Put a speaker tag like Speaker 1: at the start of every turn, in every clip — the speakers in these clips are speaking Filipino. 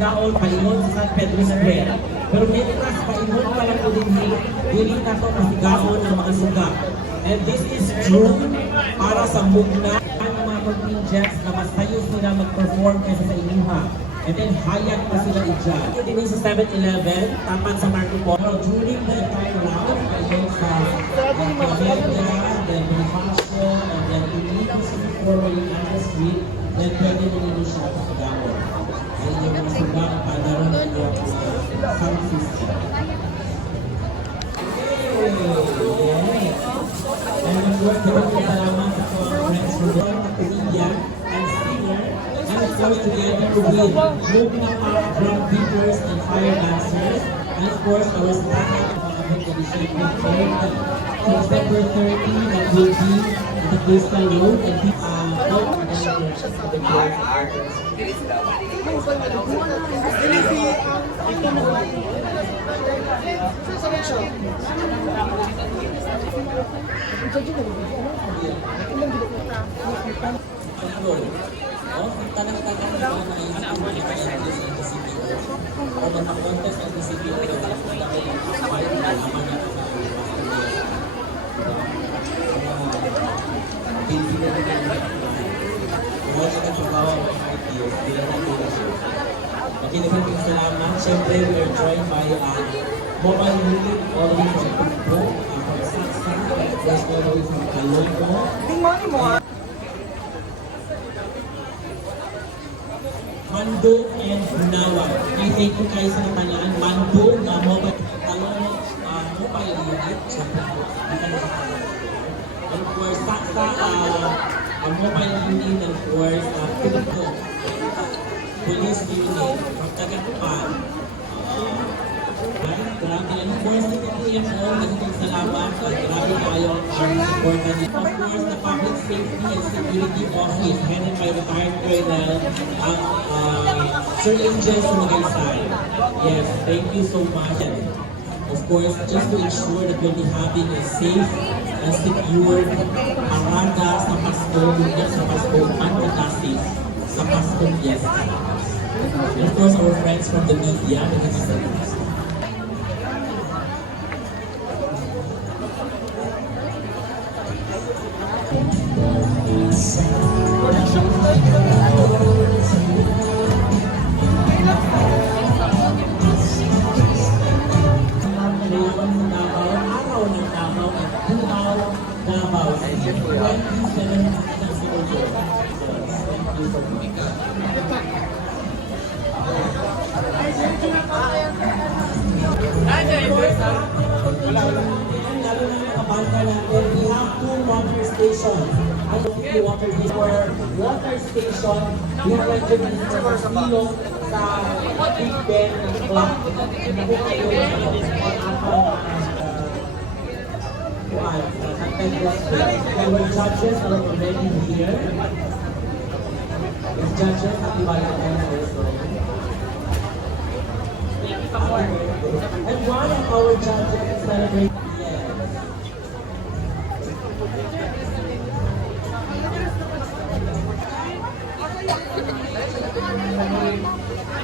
Speaker 1: daon paingon sa San Pedro Square. Pero mientras paingon pa lang din dili na to masigaon ang mga suga. And this is true para sa mugna ng mga contingents na mas tayo sila mag-perform kaysa sa inuha. And then hayag pa sila i-judge. Ito din sa 7-Eleven, tapat sa Marco Polo. During the entire round, ayun sa Pamilya, then Bonifacio, and then sa forward on the street, then pwede mo nila siya yung mga suga ang padaron system. Yay! And course, maraming salamat sa friends from the Kapilya and Singer. And of course, together with moving up drum beaters and fire dancers. And of course, our staff at mga competition confirmed on September 30 that will be at the Crystal Road and tanang-tanang na mga naiisip mo na kaya ito sa NCPO. O magpa-contest ang NCPO na wala ko na kayo ng smile na naman na Hindi na rin ang Wala ka sa bawa ng IPO. Hindi na rin ang Makinig salamat. Siyempre, we are joined by uh, mobile unit all the way from Pugbo, uh, from Saksa, plus all the way from Calonco. Mando and Bunawan. I thank you guys sa natalaan. Mando na mobile talong uh, mobile unit. Ka nakakalaman. And course, Saksa, uh, mobile unit, and of course, uh, Pugbo. Police unit. Tagapan. Uh, ay, grabe. And of course, sa TPMO, naging salamat. At grabe kayo ang support na Of course, the Public Safety and Security Office, headed by retired Colonel ang uh, Sir Angel Sumagaysay. Yes, thank you so much. And of course, just to ensure that we'll be having a safe and secure parada sa Pasko, sa Pasko, Antagasis, sa Pasko Fiesta. And of course, our friends from the media, because Kailangan Ang two water station for water station, we have registered sa silong sa Big Ben ng clock. Hindi po kayo ang atong kuwan sa San Pedro Square. Our judges are already here. The judges at Ibalan also. And one of our judges is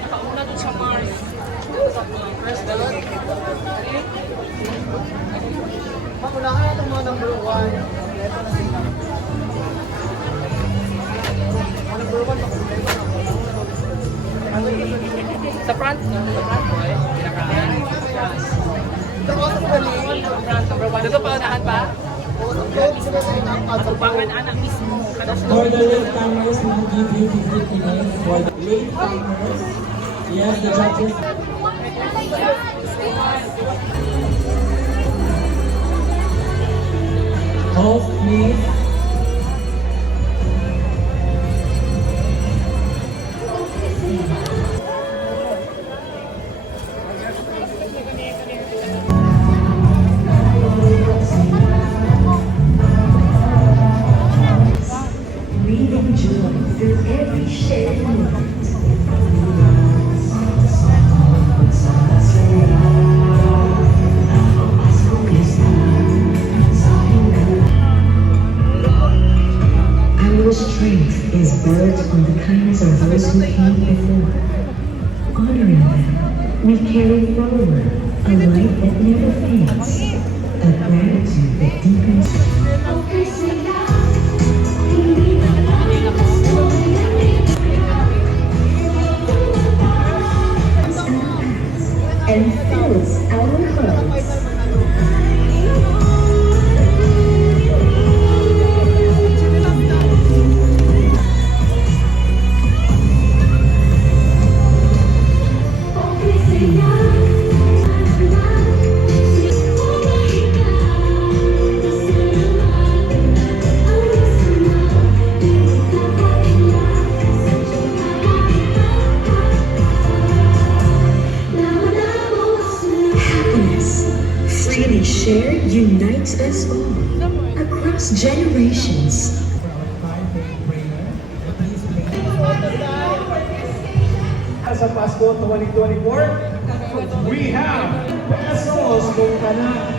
Speaker 2: Nakauna dun sa Mars. First
Speaker 3: one. Ito na. Ang number one. Ano number?
Speaker 2: Sa front, no? Sa front, boy. Pinakahan.
Speaker 3: Ito ako sa galing.
Speaker 2: Sa front, number one. Dito pa unahan pa?
Speaker 3: Sila sa inang
Speaker 2: Atubangan anak mismo.
Speaker 1: For the late timers, we will give you 15 minutes for the late timers. Yes, the judges. Hold, please.
Speaker 4: We carry forward a light that never fades, a gratitude that deepens. And fills Happiness, freely shared, unites us all across generations.
Speaker 3: Sa Pasko 2024, we have pesos kung kana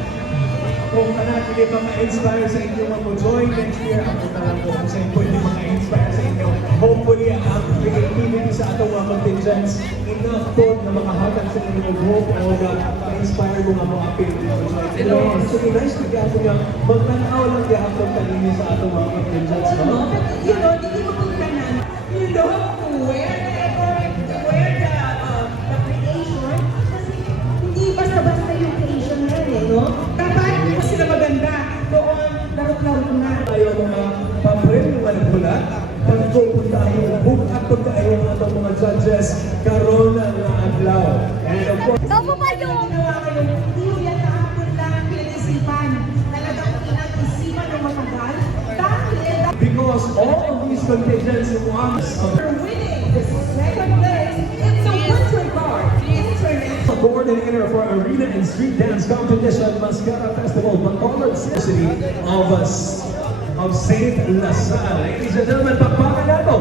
Speaker 3: kung kana kini pa ma-inspire sa inyo mga join next year ako na lang po kung sa inyo pwede ma-inspire sa inyo hopefully ang creativity sa atong mga contingents enough po na makahatag sa inyo hope o ma-inspire mo nga mga pero so nice to get nga magtanaw lang gahapon kanini sa atong mga contingents no?
Speaker 5: you know, hindi mo kung kanan, you have to wear the, uh, the creation. Hindi basta-basta yung creation na eh, no? Dapat hindi sila maganda. Doon, laro-laro na.
Speaker 3: tayo mga papremyo nga nagbulat pagpupunta tayo book at pagkayo ng atong mga judges karon na nga adlaw and of course
Speaker 5: Opo pa yung ang
Speaker 3: because all of these contingents want
Speaker 5: after winning this second place, a with regard international.
Speaker 3: coordinator for Arena and Street Dance Competition Mascara Festival Bacolod City of us of Saint Lasal. Ladies and gentlemen, pagpakan nato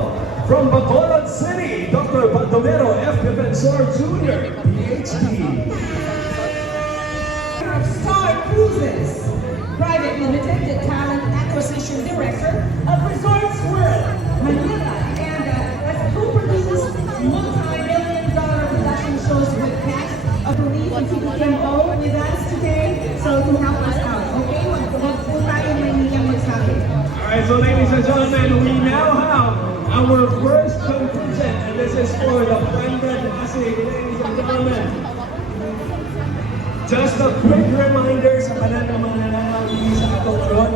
Speaker 3: from Bacolod City, Dr. Baldomero F. Defensor Jr., PhD.
Speaker 5: Star Cruises Private Limited, the talent acquisition
Speaker 3: ladies and gentlemen, we now have our first contingent, and this is for the Friended Pasig, ladies and gentlemen. Just a quick reminder sa kanan ng mga nananawili sa atong ron.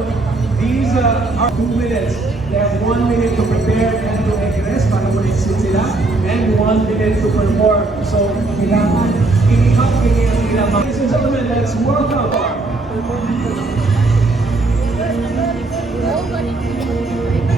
Speaker 3: These uh, are two minutes. They have one minute to prepare and to regress para ma-exit sila, and one minute to perform. So, kailangan inihap kini ang ilang mga. Ladies and gentlemen, let's welcome our performing